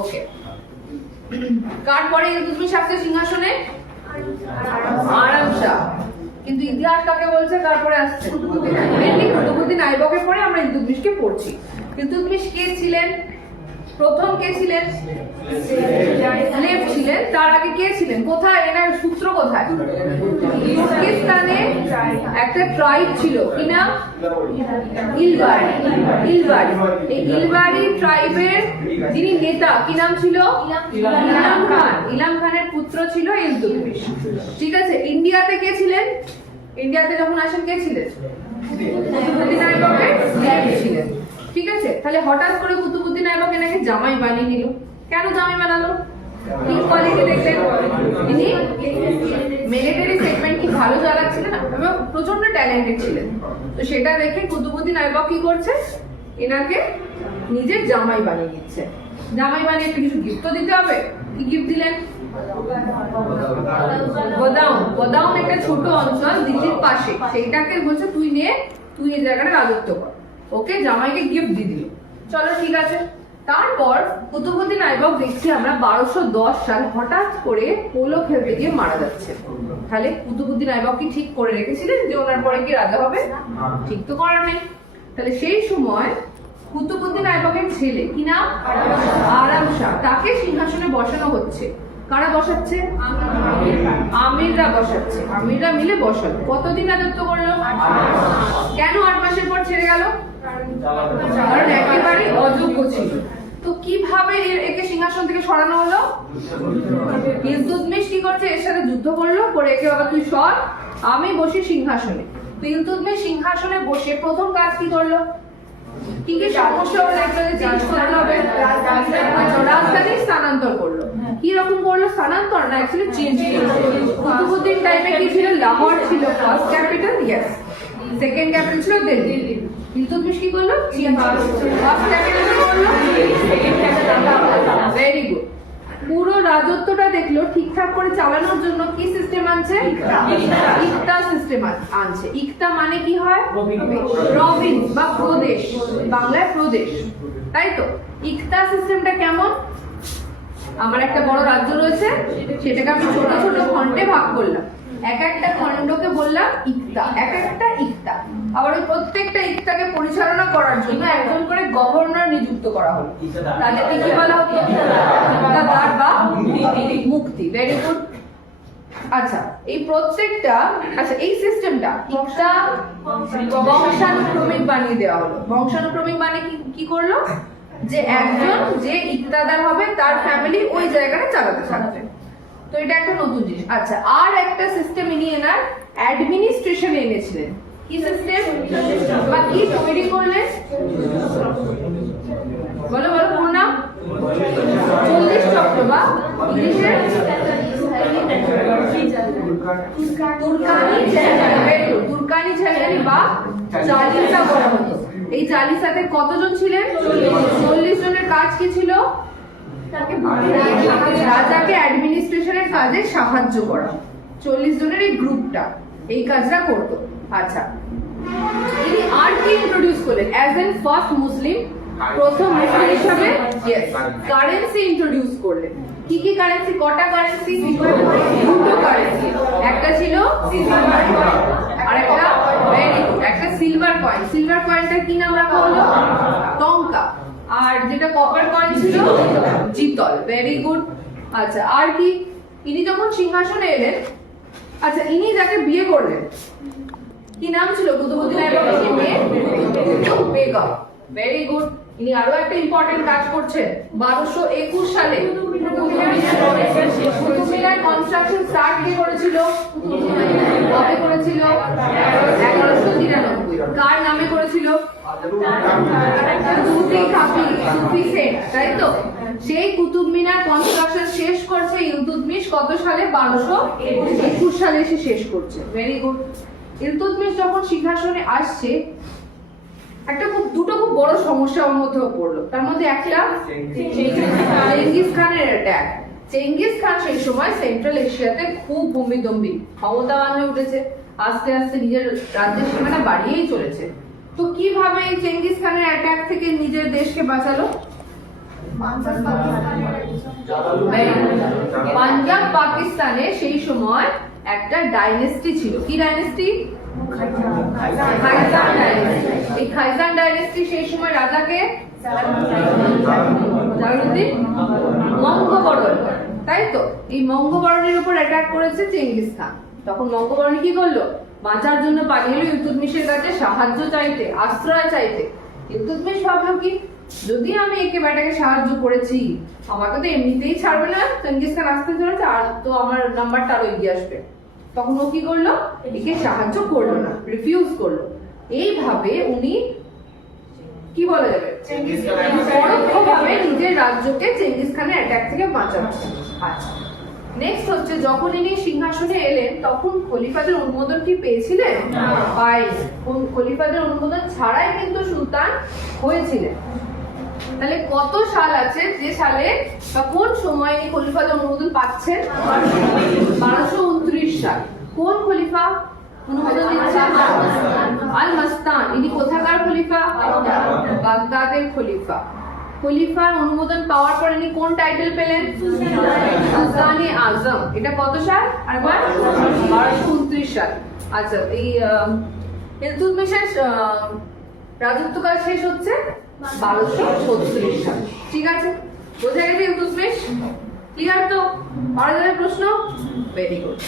ওকে, কার পরে ইলতুৎমিশ আসছে সিংহাসনে? আরাম শাহ। কিন্তু ইতিহাস কাকে বলছে, কার পরে আসছে? মেনলি কুতুবউদ্দিন আইবকের পরে আমরা ইলতুৎমিশকে পড়ছি। ইলতুৎমিশ কে ছিলেন? প্রথম কে ছিলেন? স্লেভ ছিলেন। তার আগে কে ছিলেন? কোথায় এনার সূত্র কোথায়? তুর্কিস্তানে একটা ট্রাইব ছিল, কি নাম? ইলবারি। ইলবারি, এই ইলবারি ট্রাইবের যিনি নেতা, কি নাম ছিল? ইলাম খান। ইলাম খানের পুত্র ছিল ইলতুৎমিশ। ঠিক আছে। ইন্ডিয়াতে কে ছিলেন? ইন্ডিয়াতে যখন আসেন কে ছিলেন? কুতুবউদ্দিন আইবকের স্লেভ ছিলেন। ঠিক আছে। তাহলে হঠাৎ করে কুতুবউদ্দিন আইবক এনাকে জামাই বানিয়ে নিল। কেন জামাই বানালো? কি কোয়ালিটি দেখলেন? ইনি মিলিটারি সেগমেন্ট কি ভালো চালাচ্ছিলেন এবং প্রচন্ড ট্যালেন্টেড ছিলেন। তো সেটা দেখে কুতুবউদ্দিন আইবক কি করছে, এনাকে নিজের জামাই বানিয়ে নিচ্ছে। জামাই বানিয়ে একটু কিছু গিফট দিতে হবে। কি গিফট দিলেন? বদাউন। বদাউন একটা ছোট অঞ্চল দিল্লির পাশে, সেইটাকে বলছে তুই নে, তুই এই জায়গাটা রাজত্ব কর। ওকে, জামাইকে গিফট দিয়ে দিল। চলো ঠিক আছে। তারপর কুতুবউদ্দিন আইবক দেখছি আমরা 1210 সাল হঠাৎ করে পোলো খেলতে গিয়ে মারা যাচ্ছে। তাহলে কুতুবউদ্দিন আইবক কি ঠিক করে রেখেছিলেন যে ওনার পরে কি রাজা হবে? ঠিক তো করার নেই। তাহলে সেই সময় কুতুবউদ্দিন আইবকের ছেলে, কি নাম? আরাম শাহ, তাকে সিংহাসনে বসানো হচ্ছে। কারা বসাচ্ছে? আমিররা বসাচ্ছে। আমিররা মিলে বসালো। কতদিন রাজত্ব করলো? কেন 8 মাসের পর ছেড়ে গেল? কারণ একেবারে অযোগ্য ছিল। তো কিভাবে একে সিংহাসন থেকে সরানো হলো? ইলতুৎমিশ কি করছে, এর সাথে যুদ্ধ করলো, করে একে বাবা তুই সর, আমি বসি সিংহাসনে। তো ইলতুৎমিশ সিংহাসনে বসে প্রথম কাজ কি করলো? কি কি সমস্যা হলো দেখলো যে চেঞ্জ করতে হবে? রাজধানী স্থানান্তর করলো। কি রকম করলো স্থানান্তর? না অ্যাকচুয়ালি চেঞ্জ করলো। কুতুবউদ্দিন টাইমে কি ছিল? লাহোর ছিল first capital, yes. Second capital ছিল দিল্লি। ইলতুৎমিশ কি করলো? ফার্স্ট ক্যাপিটাল করলো, ভেরি গুড। পুরো রাজত্বটা দেখলো ঠিকঠাক করে চালানোর জন্য কি সিস্টেম আনছে? ইকতা সিস্টেম আনছে। ইকতা মানে কি হয়? প্রভিন্স বা প্রদেশ, বাংলায় প্রদেশ, তাই তো। ইকতা সিস্টেমটা কেমন? আমার একটা বড় রাজ্য রয়েছে, সেটাকে আমি ছোট ছোট খণ্ডে ভাগ করলাম। এক একটা খণ্ডকে বললাম ইকতা, এক একটা ইকতা। আবার ওই প্রত্যেকটা ইকতাকে পরিচালনা করার জন্য একজন করে গভর্নর নিযুক্ত করা হলো। তাদেরকে কি বলা হতো? ইকতাদার বা মুক্তি। Very good. আচ্ছা, এই প্রত্যেকটা, আচ্ছা এই সিস্টেমটা ইকতা বংশানুক্রমিক বানিয়ে দেওয়া হলো। বংশানুক্রমিক মানে কি করলো? যে একজন যে ইকতাদার হবে তার ফ্যামিলি ওই জায়গাটা চালাতে থাকবে। তো এটা একটা নতুন জিনিস। আচ্ছা, আর একটা সিস্টেম ইনি এনার অ্যাডমিনিস্ট্রেশনে এনেছিলেন। কি সিস্টেম বা কি তৈরি করলেন? বলো বলো, কোন নাম? 40 চক্র বা ইংলিশে তুর্কানি ঝালিয়ানি বা চালিসা বলা হতো। এই চালিসাতে কতজন ছিলেন? 40 জনের। কাজ কি ছিল? রাজাকে অ্যাডমিনিস্ট্রেশনের কাজে সাহায্য করা। 40 জনের এই গ্রুপটা এই কাজটা করতো। আচ্ছা, ইনি আর কি ইন্ট্রোডিউস করলেন? অ্যাজ এন ফার্স্ট মুসলিম, প্রথম মুসলিম হিসাবে কারেন্সি ইন্ট্রোডিউস করলেন। কি কি কারেন্সি? কটা কারেন্সি? দুটো কারেন্সি। একটা ছিল আর একটা সিলভার কয়েন। সিলভার কয়েনটার কি নাম রাখা হলো? টঙ্কা। আর যেটা কপার কয়েন ছিল জিতল। Very good. আচ্ছা, আর কি? ইনি যখন সিংহাসনে এলেন, আচ্ছা ইনি যাকে বিয়ে করলেন কি নাম ছিল? কুতুবউদ্দিন আইবকের মেয়ে বেগম। Very good. ইনি আরো একটা ইম্পর্টেন্ট কাজ করছেন। 1221 সালে কুতুব মিনার কনস্ট্রাকশন স্টার্ট কে করেছিল? কবে করেছিল? 1193। কার নামে করেছিল? সুফি সেন, তাই তো। সেই কুতুব মিনার কনস্ট্রাকশন শেষ করছে ইলতুৎমিশ কত সালে? 1221 সালে এসে শেষ করছে। Very good. ইলতুৎমিশ যখন সিংহাসনে আসছে, দুটো খুব বড় সমস্যা ওর মধ্যে পড়লো। তার মধ্যে একটা চেঙ্গিস খানের অ্যাটাক। চেঙ্গিস খান সেই সময় সেন্ট্রাল এশিয়াতে খুব ভূমিদম্বী ক্ষমতাবান হয়ে উঠেছে। আস্তে আস্তে নিজের রাজ্যের সীমানা বাড়িয়েই চলেছে। তো কিভাবে এই চেঙ্গিস খানের অ্যাটাক থেকে নিজের দেশকে বাঁচালো? পাঞ্জাব পাকিস্তানে সেই সময় একটা ডাইনেস্টি ছিল। কি ডাইনেস্টি? খাইজান ডাইনেস্টি। এই খাইজান ডাইনেস্টি সেই সময় রাজাকে জালালউদ্দিন মঙ্গবরণ, তাই তো? এই মঙ্গবরণের উপর অ্যাটাক করেছে চেঙ্গিস খান। তখন মঙ্গবরণ কি করলো? বাঁচার জন্য পালিয়ে এলো ইলতুৎমিশের কাছে সাহায্য চাইতে, আশ্রয় চাইতে। ইলতুৎমিশ ভাবলো কি, যদি আমি একে বেটাকে সাহায্য করেছি, আমাকে তো এমনিতেই ছাড়বে না, চেঙ্গিস খান আসতে চলেছে, আর তো আমার নাম্বারটা আরো এগিয়ে আসবে। তখন ও কি করলো? একে সাহায্য করলো না, রিফিউজ করলো। এইভাবে উনি কি বলা যাবে, পরোক্ষভাবে নিজের রাজ্যকে চেঙ্গিস খানের অ্যাটাক থেকে বাঁচাচ্ছে। আচ্ছা, নেক্সট হচ্ছে যখন ইনি সিংহাসনে এলেন তখন খলিফাদের অনুমোদন কি পেয়েছিলেন? পায়নি। খলিফাদের অনুমোদন ছাড়াই কিন্তু সুলতান হয়েছিলেন। তাহলে কত সাল আছে যে সালে বা কোন সময় এই খলিফাদের অনুমোদন পাচ্ছেন? 1229 সাল। কোন খলিফা অনুমোদন দিচ্ছেন? আল মাস্তান। ইনি কোথাকার খলিফা? বাগদাদের খলিফা। খলিফার অনুমোদন পাওয়ার পর ইনি কোন টাইটেল পেলেন? সুলতানে আজম। এটা কত সাল? আরেকবার 1229 সাল। আচ্ছা, এই ইলতুৎমিশের রাজত্বকাল শেষ হচ্ছে 1236 সাল। ঠিক আছে, বোঝা গেছে ইলতুৎমিশ? ক্লিয়ার তো? আর প্রশ্ন? Very good.